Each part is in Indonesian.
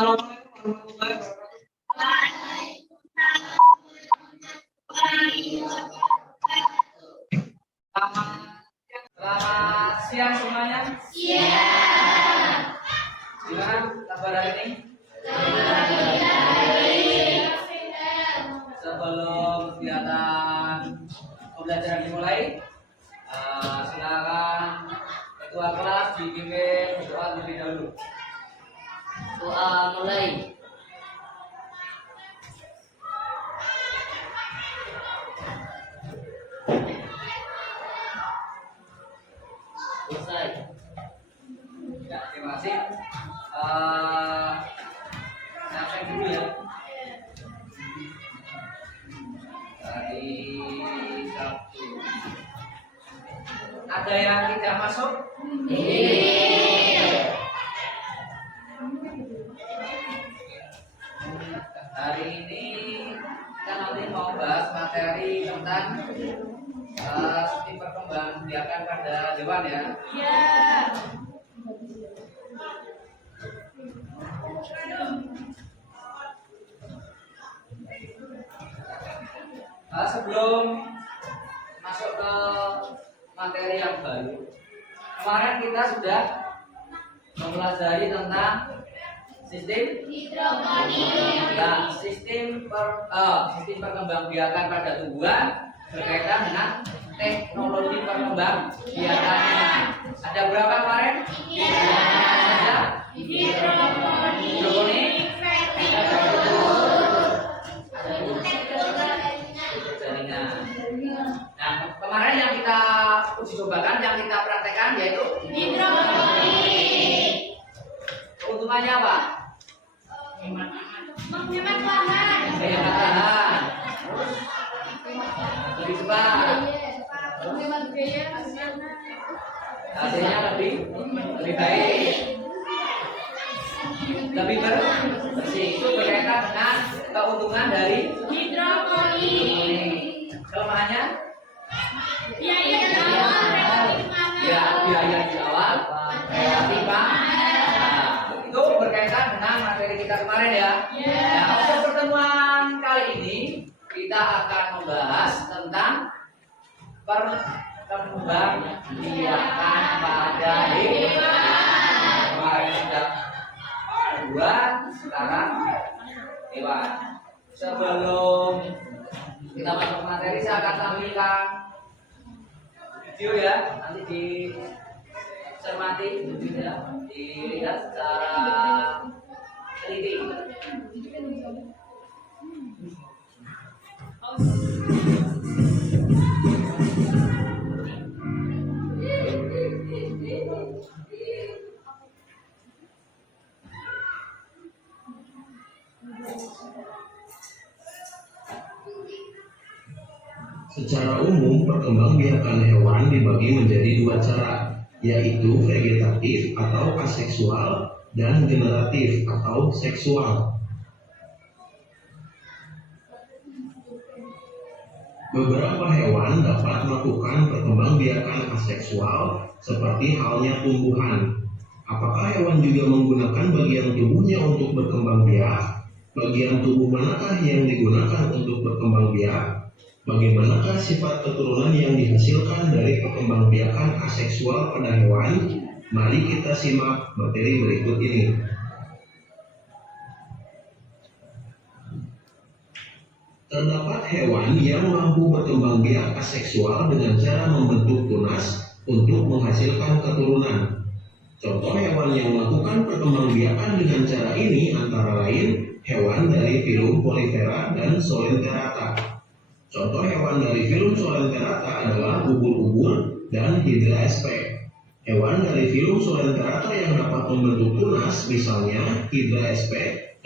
Assalamualaikum warahmatullahi wabarakatuh. Selamat siang semuanya. Siang. Gimana kabar hari ini? Sebelum kegiatan pembelajaran dimulai, silakan ketua kelas dipimpin doa terlebih dahulu. Doa mulai. Selesai. Ya, terima kasih. Saya dulu ya. Hari Sabtu. Ada yang tidak masuk? Hari ini kita nanti mau bahas materi tentang sistem perkembangbiakan pada hewan ya. Iya. Sebelum masuk ke materi yang baru, kemarin kita sudah mempelajari tentang sistem hidroponik. Nah, sistem perkembangbiakan pada tumbuhan berkaitan dengan teknologi perkembangbiakannya. Ada berapa kemarin? Saja. Hidroponik. Nah, kemarin yang kita uji cobakan, yang kita praktekkan yaitu hidroponik. Keuntungannya apa? Menghemat lahan. Menghemat lahan. Lebih cepat. Menghemat biaya. Hasilnya lebih baik. Lebih bersih. Itu berkaitan dengan keuntungan dari hidroponik. Kelemahannya? Biaya di awal. Ya, biaya di awal. Relatif itu berkaitan dengan materi kita kemarin ya. Nah, untuk pertemuan kali ini kita akan membahas tentang perkembangbiakan pada hewan. Kemarin sudah tumbuhan, sekarang hewan. Sebelum kita masuk materi, saya akan tampilkan video ya, nanti dicermati, ya, dilihat secara teliti. Secara umum, perkembangbiakan hewan dibagi menjadi dua cara, yaitu vegetatif atau aseksual dan generatif atau seksual. Beberapa hewan dapat melakukan perkembangbiakan aseksual, seperti halnya tumbuhan. Apakah hewan juga menggunakan bagian tubuhnya untuk berkembang biak? Bagian tubuh manakah yang digunakan untuk berkembang biak? Bagaimanakah sifat keturunan yang dihasilkan dari perkembangbiakan aseksual pada hewan? Mari kita simak materi berikut ini. Terdapat hewan yang mampu berkembang biak aseksual dengan cara membentuk tunas untuk menghasilkan keturunan. Contoh hewan yang melakukan perkembangbiakan dengan cara ini antara lain hewan dari filum Polyptera dan Solenterata. Contoh hewan dari filum Solenterata adalah ubur-ubur dan Hydra sp. Hewan dari filum Solenterata yang dapat membentuk tunas misalnya Hydra sp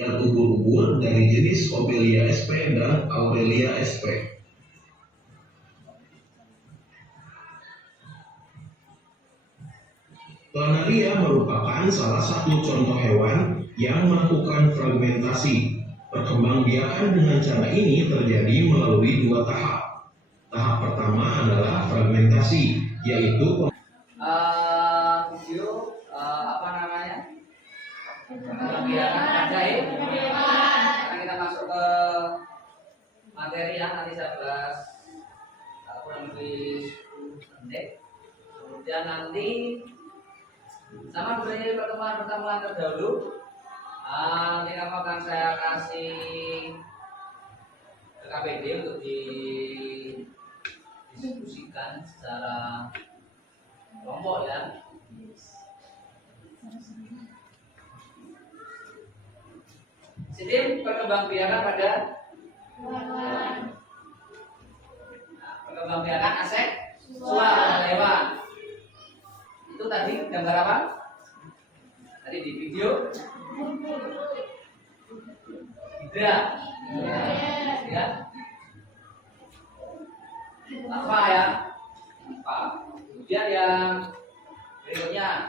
dan ubur-ubur dari jenis Obelia sp dan Aurelia sp. Planaria merupakan salah satu contoh hewan yang melakukan fragmentasi. Perkembangbiakan dengan cara ini terjadi melalui dua tahap. Tahap pertama adalah fragmentasi, yaitu video perkembangbiakan pada hewan. Sekarang kita masuk ke materi yang nanti saya bahas kurang lebih 10 menit. Kemudian nanti sama seperti pertemuan terdahulu, nanti kamu akan saya kasih ke KPD untuk didiskusikan secara kelompok ya. Sistem perkembangbiakan pada perkembangbiakan aseksual hewan. Itu tadi gambar apa? Tadi di video Hidra. Ya. Apa ya? Apa? Kemudian yang berikutnya.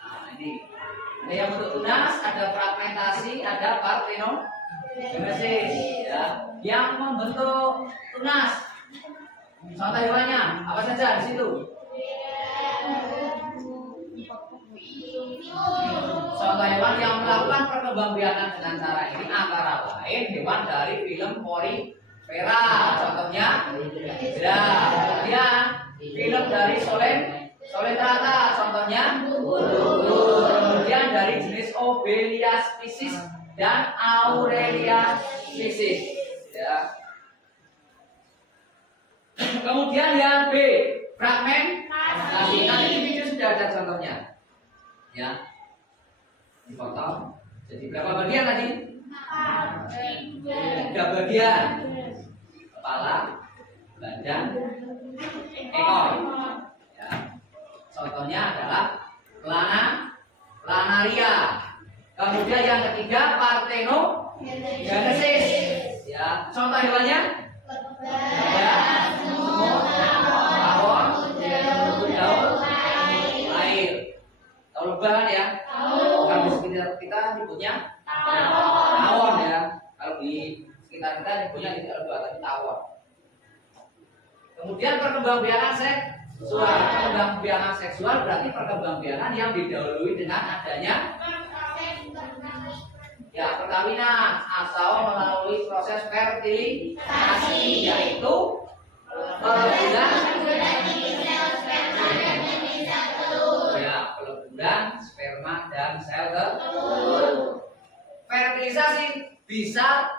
Nah, ini. Ada yang bentuk tunas, ada fragmentasi, ada partenogenesis ya. Yang membentuk tunas. Contoh hewannya apa saja di situ? Contoh hewan yang melakukan perkembangbiakan dengan cara ini antara lain hewan dari film Porifera, contohnya Hidra. Kemudian film dari Solentrata, contohnya kemudian dari jenis Obelia species dan Aurelia species ya. Kemudian yang B, fragmentasi. Nanti di video sudah ada contohnya ya, dipotong jadi berapa bagian tadi? 3 bagian, kepala, badan, ekor ya. Contohnya adalah planaria. Kemudian yang ketiga partenogenesis ya. Contoh hewannya ya, semut, tawon, daun, air. Tahu lebah kan ya? Kalau di sekitar kita nyebutnya tawon ya. Kalau di sekitar kita nyebutnya tidak lebah tapi tawon. Kemudian perkembangbiakan perkembangbiakan seksual berarti perkembangbiakan yang didahului dengan adanya ya perkawinan atau melalui proses fertilisasi, yaitu peleburan sperma dan sel telur. Fertilisasi bisa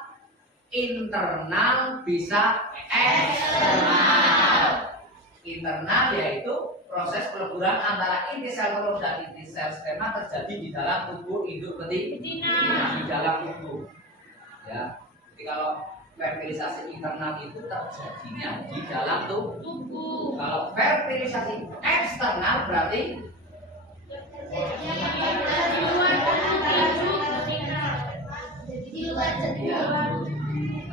internal, bisa eksternal. Internal yaitu proses peleburan antara inti sel telur dan inti sel sperma terjadi di dalam tubuh induk betina, di dalam tubuh. Ya, jadi kalau fertilisasi internal itu terjadinya di dalam tubuh. Kalau fertilisasi eksternal berarti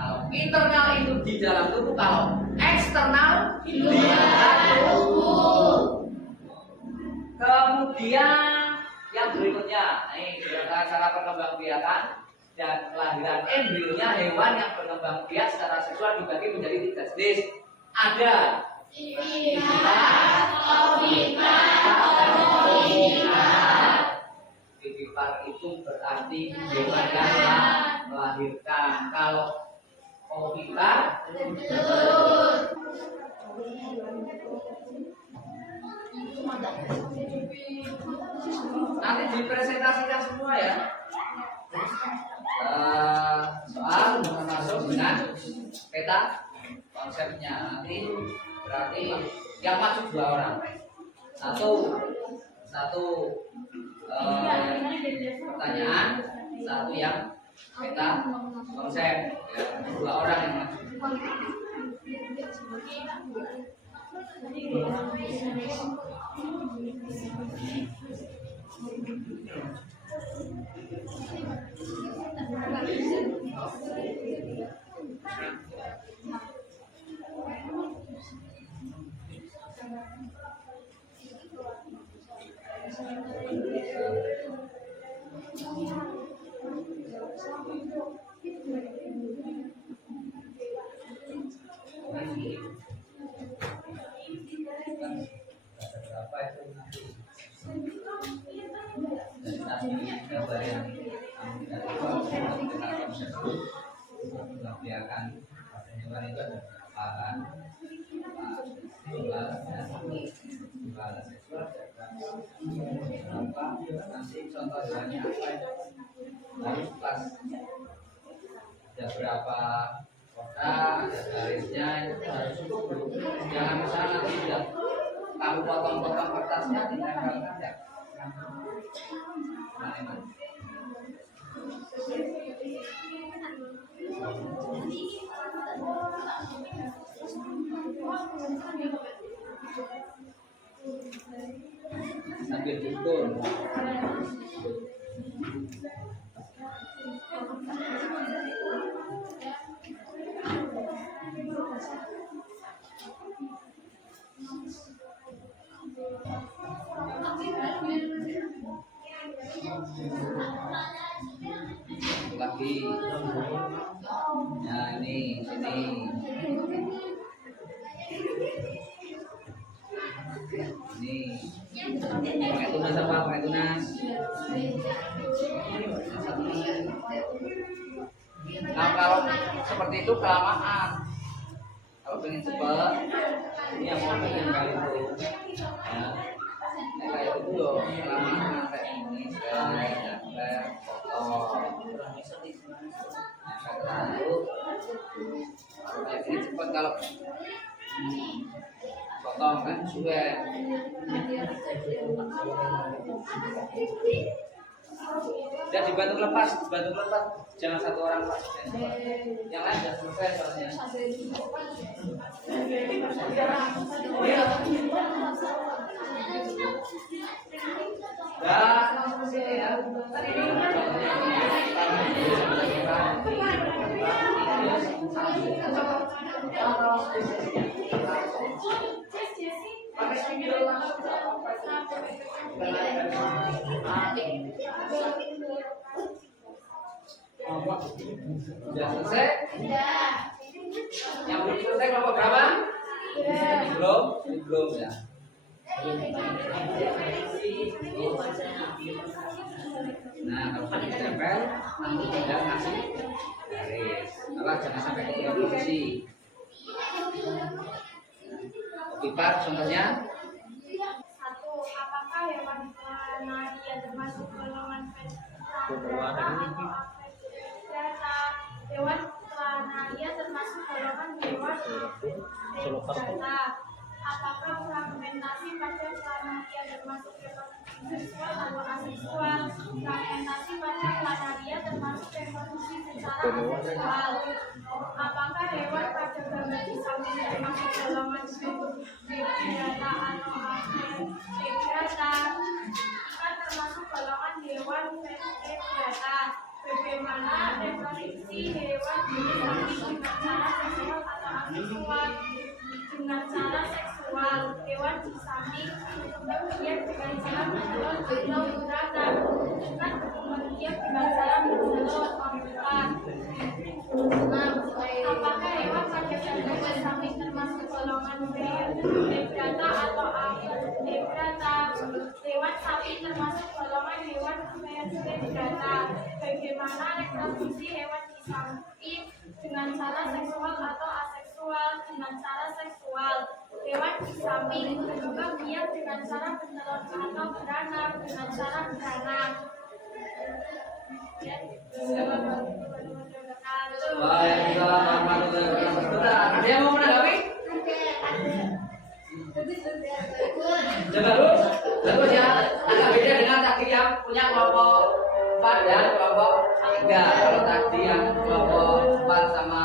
kalau internal itu di dalam tubuh, kalau eksternal di luar tubuh. Kemudian yang berikutnya, ini cara perkembangbiakan dan kelahiran embrionya hewan yang berkembang biak secara seksual dibagi menjadi 3 jenis. Ada vivipar itu berarti hewan yang melahirkan. Kalau ovipar nanti dipresentasikan semua ya. Soal termasuk dengan peta konsepnya. Nanti berarti yang masuk 2 orang. Satu pertanyaan, satu yang peta konsep ya, 2 orang yang masuk. Berapa itu nanti? Dan gambar yang Apa nanti contoh jalannya apa ya? Harus pas ada berapa kotak, ada garisnya itu harus cukup dulu. Jangan misalnya nanti udah kamu potong-potong kertasnya ditempelkan ya. Nah, emang. Sambil diukur. Lagi. Nah, ini sini. Ini pakai tunas apa? Pakai tunas. Nah, kalau seperti itu kelamaan. Kalau pengen cepat, ini yang mau pengen kali itu. Ya. Nah, kayak itu loh, kelamaan kayak ini, kayak potong. Lalu, kayak ini cepat kalau potong kan suwe. Dan dibantu lepas, jangan satu orang pas. Yang lain sudah selesai soalnya. Nah, langsung sini ya. Tadi sudah selesai? Yang belum selesai kelompok berapa? Belum ya. Nah, kalau sudah ditempel, nanti tinggal ngasih garis. Alah, jangan sampai ketinggalan posisi. Pipat contohnya. Satu, apakah hewan planaria termasuk golongan vertebrata atau vertebrata? Hewan planaria termasuk golongan hewan vertebrata. Apakah fragmentasi pada planaria termasuk hewan seksual atau aseksual? Fragmentasi pada planaria termasuk reproduksi secara aseksual. Apakah hewan pada gambar di samping termasuk golongan vertebrata atau vertebrata? Ikan termasuk golongan hewan vertebrata. Bagaimana definisi hewan jenis kambing dengan cara seksual atau aseksual? Dengan cara seksual, hewan di samping berkembang biak dengan cara menelur atau beranak. Ikan berkembang biak dengan cara menelur empat. Apakah hewan pada gambar samping termasuk golongan vertebrata atau avertebrata? Hewan sapi termasuk golongan hewan vertebrata. Bagaimana reproduksi hewan di samping dengan cara seksual atau aseksual? Dengan cara seksual, hewan di samping berkembang biak dengan cara bertelur atau beranak dengan cara beranak. Waalaikumsalam warahmatullahi wabarakatuh. Ada yang mau menanggapi? Coba dulu. Bagus ya. Agak beda dengan tadi yang punya kelompok 4 dan kelompok 3. Kalau tadi yang kelompok 4 sama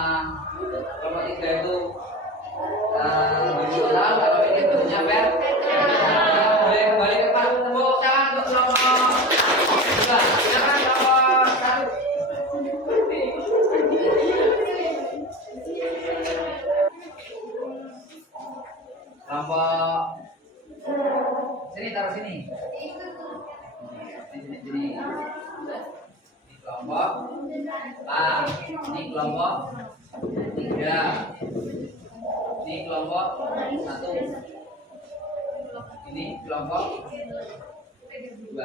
kelompok 3 itu horizontal, kalau ini bentuknya boleh kembali ke tempat tepuk tangan untuk kelompok 2. Silakan kelompok 1. Kelompok sini, taruh sini. Ini kelompok A, ini kelompok 3, ini kelompok 1, ini kelompok 2.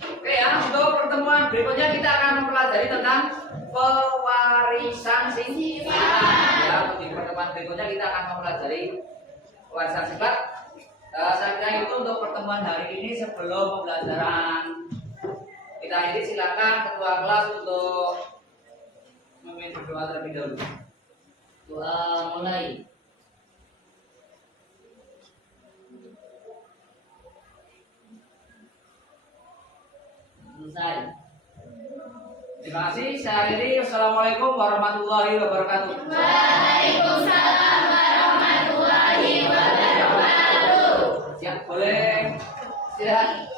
Oke ya, untuk pertemuan berikutnya kita akan mempelajari tentang pewaringan. warisan sifat. Ya, di pertemuan berikutnya kita akan mempelajari warisan sifat. Saya kira itu untuk pertemuan hari ini. Sebelum pembelajaran kita ini, silakan ketua kelas untuk memimpin berdoa terlebih dahulu. Doa mulai. Selesai. Terima kasih. Saya akhiri. Wassalamualaikum warahmatullahi wabarakatuh. Waalaikumsalam warahmatullahi wabarakatuh. Siap, boleh. Silakan.